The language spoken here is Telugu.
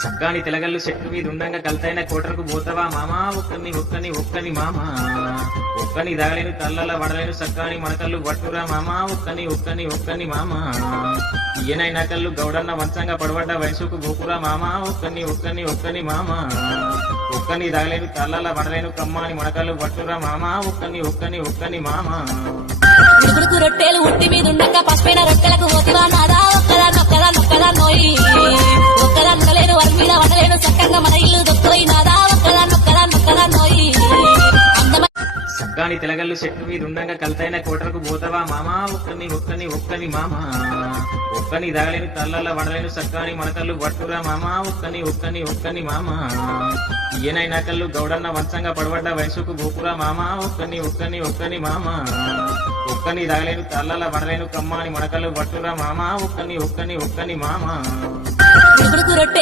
సగ్గాని తెలగల్లు చెట్టు మీద ఉండంగా కల్తైన కోటరకు పోతావా మామా ఒక్కని మామా ఒక్కని దాగలేను తల్లల వడలేను సగ్గాని మడకల్లు పట్టురా మామా ఒక్కని మామా ఈయనైనా కళ్ళు గౌడన్న వంచంగా పడబడ్డ వయసుకు గోపురా మామా ఒక్కని మామా ఒక్కని దాగలేను తల్లల వడలేను కమ్మాని మడకల్లు పట్టురా మామా ఒక్కని మామా ఉడుకుడుకు రొట్టెలు ఉట్టి మీద ఉండక పసిపోయిన రొట్టెలకు పోతివా నాదా ఒక్కదా నోయి ఒక్కదా ఉండలేను వారి మీద వండలేను చక్కగా మన ఇల్లు దొక్కుపోయి నాదా ఒక్కదా నోయి సగ్గాని తెలగల్లు చెట్టు మీద ఉండంగా కల్తైన కోటరకు పోతావా మామా ఒక్కని మామా ఒక్కని దాగలేను తల్లల వడలేను సగ్గాని మడకల్లు పట్టురా మామా ఒక్కని మామా ఈయనైనా కళ్ళు గౌడన్న వంచంగా పడబడ్డ వయసుకు గోపురా మామా ఒక్కని మామా ఒక్కని దాగలేను తల్లల వడలేను కమ్మాని మడకల్లు పట్టురా మామా ఒక్కని మామా ఉడుకుడుకు రొట్టె